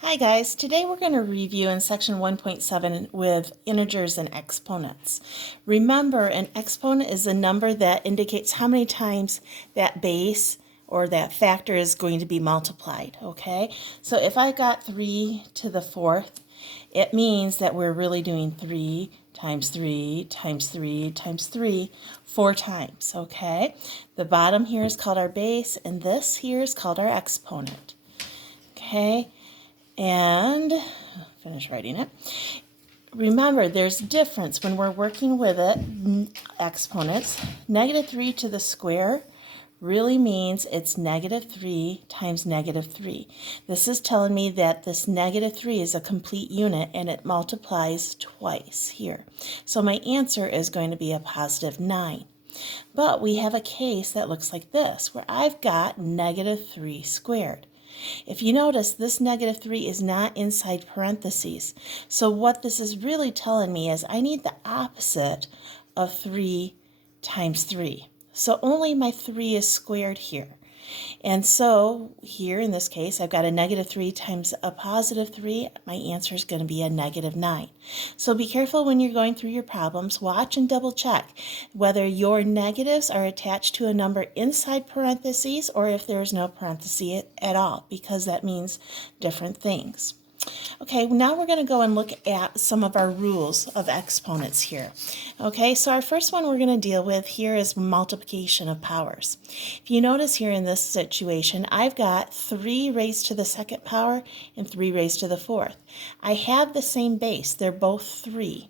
Hi guys, today we're going to review in section 1.7 with integers and exponents. Remember, an exponent is a number that indicates how many times that base or that factor is going to be multiplied, okay? So if I got 3 to the 4th, it means that we're really doing 3 times 3 times 3 times 3 4 times, okay? The bottom here is called our base, and this here is called our exponent, okay? And finish writing it. Remember, there's difference when we're working with exponents. Negative 3 to the square really means it's negative 3 times negative 3. This is telling me that this negative 3 is a complete unit and it multiplies twice here. So my answer is going to be a positive 9. But we have a case that looks like this, where I've got negative 3 squared. If you notice, this negative 3 is not inside parentheses. So what this is really telling me is I need the opposite of 3 times 3. So only my 3 is squared here. And so here in this case, I've got a negative 3 times a positive 3. My answer is going to be a negative 9. So be careful when you're going through your problems. Watch and double check whether your negatives are attached to a number inside parentheses or if there's no parenthesis at all, because that means different things. Okay, now we're going to go and look at some of our rules of exponents here. Okay, so our first one we're going to deal with here is multiplication of powers. If you notice here in this situation, I've got 3 raised to the second power and 3 raised to the fourth. I have the same base. They're both 3.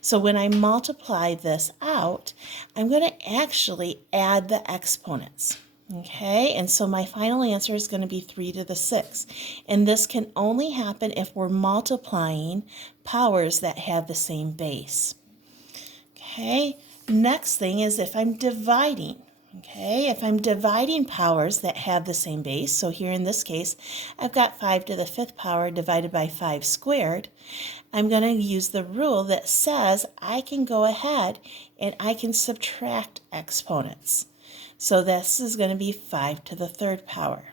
So when I multiply this out, I'm going to actually add the exponents. Okay, and so my final answer is going to be 3 to the 6th. And this can only happen if we're multiplying powers that have the same base. Okay, next thing is if I'm dividing. Okay, if I'm dividing powers that have the same base, so here in this case, I've got 5 to the 5th power divided by 5 squared, I'm going to use the rule that says I can go ahead and I can subtract exponents. So this is going to be 5 to the 3rd power.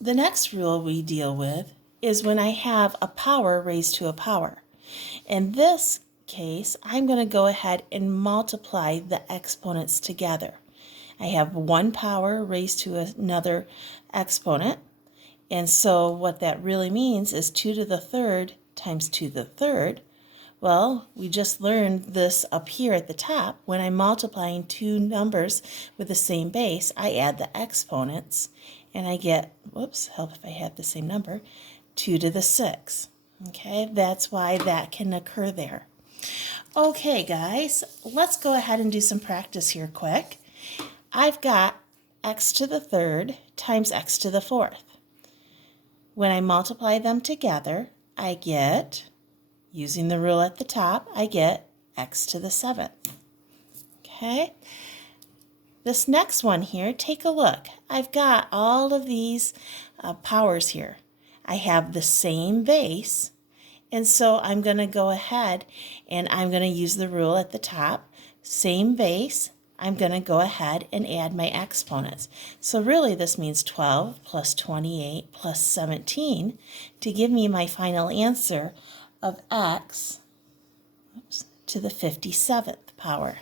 The next rule we deal with is when I have a power raised to a power. In this case, I'm going to go ahead and multiply the exponents together. I have one power raised to another exponent. And so what that really means is 2 to the 3rd times 2 to the 3rd. Well, we just learned this up here at the top. When I'm multiplying two numbers with the same base, I add the exponents, and I get, whoops, help if I have the same number, 2 to the 6th. Okay, that's why that can occur there. Okay, guys, let's go ahead and do some practice here quick. I've got x to the 3rd times x to the 4th. When I multiply them together, I get, using the rule at the top, I get x to the 7th. Okay? This next one here, take a look. I've got all of these powers here. I have the same base, and so I'm going to go ahead and I'm going to use the rule at the top. Same base, I'm going to go ahead and add my exponents. So really this means 12 plus 28 plus 17 to give me my final answer of x to the 57th power.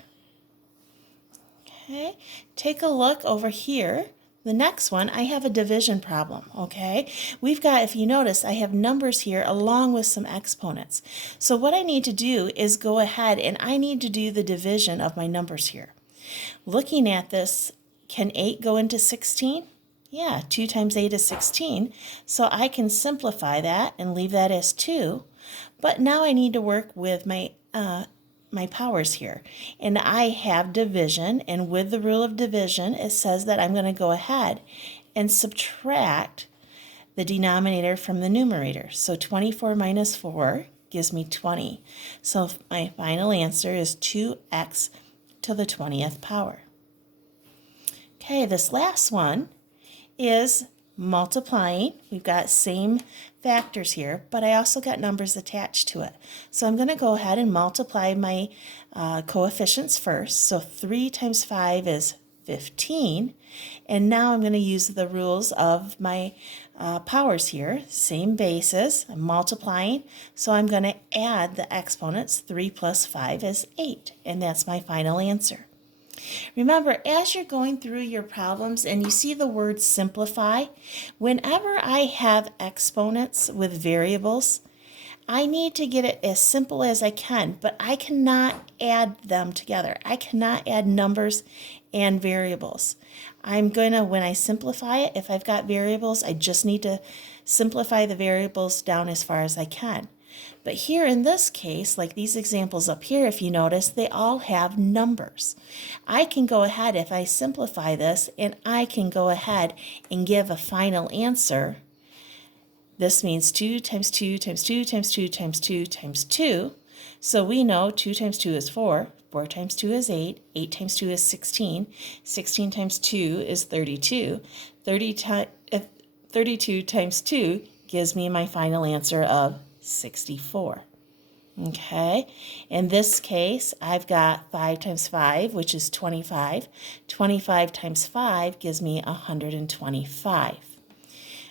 Okay, take a look over here. The next one, I have a division problem, okay? We've got, if you notice, I have numbers here along with some exponents. So what I need to do is go ahead and I need to do the division of my numbers here. Looking at this, can 8 go into 16? Yeah, 2 times 8 is 16. So I can simplify that and leave that as 2. But now I need to work with my powers here. And I have division, and with the rule of division, it says that I'm going to go ahead and subtract the denominator from the numerator. So 24 minus 4 gives me 20. So my final answer is 2x to the 20th power. Okay, this last one is multiplying. We've got same factors here, but I also got numbers attached to it. So I'm going to go ahead and multiply my coefficients first. So 3 times 5 is 15. And now I'm going to use the rules of my powers here, same bases. I'm multiplying, so I'm going to add the exponents. 3 plus 5 is 8, and that's my final answer. Remember, as you're going through your problems and you see the word simplify, whenever I have exponents with variables, I need to get it as simple as I can, but I cannot add them together. I cannot add numbers and variables. I'm going to, when I simplify it, if I've got variables, I just need to simplify the variables down as far as I can. But here in this case, like these examples up here, if you notice, they all have numbers. I can go ahead, if I simplify this, and I can go ahead and give a final answer. This means 2 times 2 times 2 times 2 times 2 times 2. So we know 2 times 2 is 4. 4 times 2 is 8. 8 times 2 is 16. 16 times 2 is 32. 32 times 2 gives me my final answer of 64. Okay, in this case, I've got 5 times 5, which is 25. 25 times 5 gives me 125.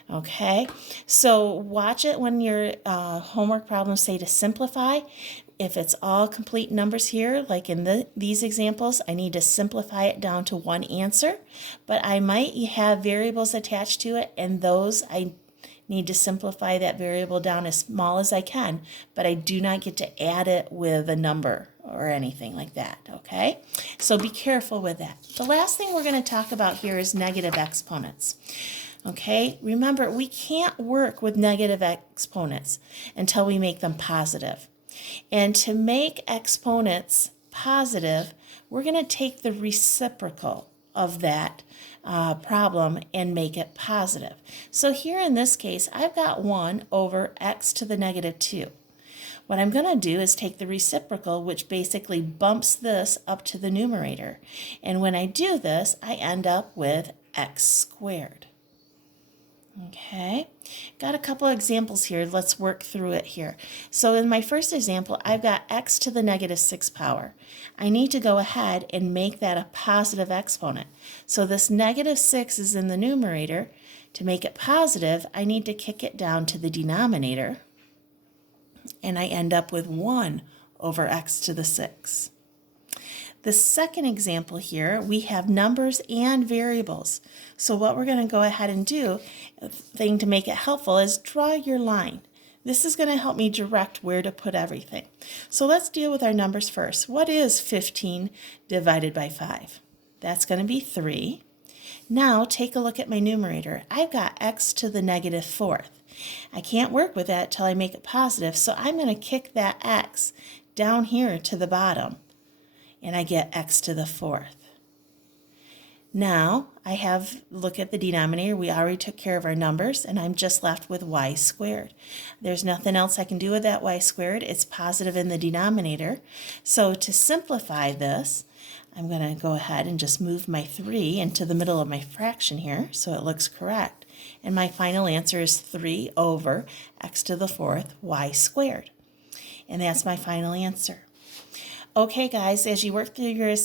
Okay, so watch it when your homework problems say to simplify. If it's all complete numbers here, like in these examples, I need to simplify it down to one answer, but I might have variables attached to it, and those I need to simplify that variable down as small as I can, but I do not get to add it with a number or anything like that, okay? So be careful with that. The last thing we're going to talk about here is negative exponents. Okay, remember, we can't work with negative exponents until we make them positive. And to make exponents positive, we're going to take the reciprocal of that problem and make it positive. So here in this case, I've got 1 over x to the negative 2. What I'm going to do is take the reciprocal, which basically bumps this up to the numerator. And when I do this, I end up with x squared. Okay, got a couple of examples here. Let's work through it here. So in my first example, I've got x to the negative 6 power. I need to go ahead and make that a positive exponent. So this negative 6 is in the numerator. To make it positive, I need to kick it down to the denominator, and I end up with 1 over x to the 6. The second example here, we have numbers and variables. So what we're going to go ahead and do, a thing to make it helpful, is draw your line. This is going to help me direct where to put everything. So let's deal with our numbers first. What is 15 divided by 5? That's going to be 3. Now take a look at my numerator. I've got x to the negative 4th. I can't work with that till I make it positive, so I'm going to kick that x down here to the bottom, and I get x to the 4th. Now I have, look at the denominator, we already took care of our numbers, and I'm just left with y squared. There's nothing else I can do with that y squared. It's positive in the denominator. So to simplify this, I'm going to go ahead and just move my 3 into the middle of my fraction here so it looks correct. And my final answer is 3 over x to the 4th y squared. And that's my final answer. Okay, guys, as you work through your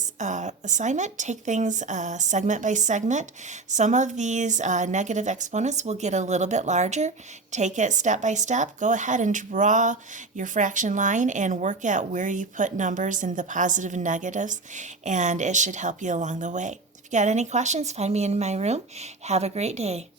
assignment, take things segment by segment. Some of these negative exponents will get a little bit larger. Take it step by step. Go ahead and draw your fraction line and work out where you put numbers in the positive and negatives, and it should help you along the way. If you got any questions, find me in my room. Have a great day.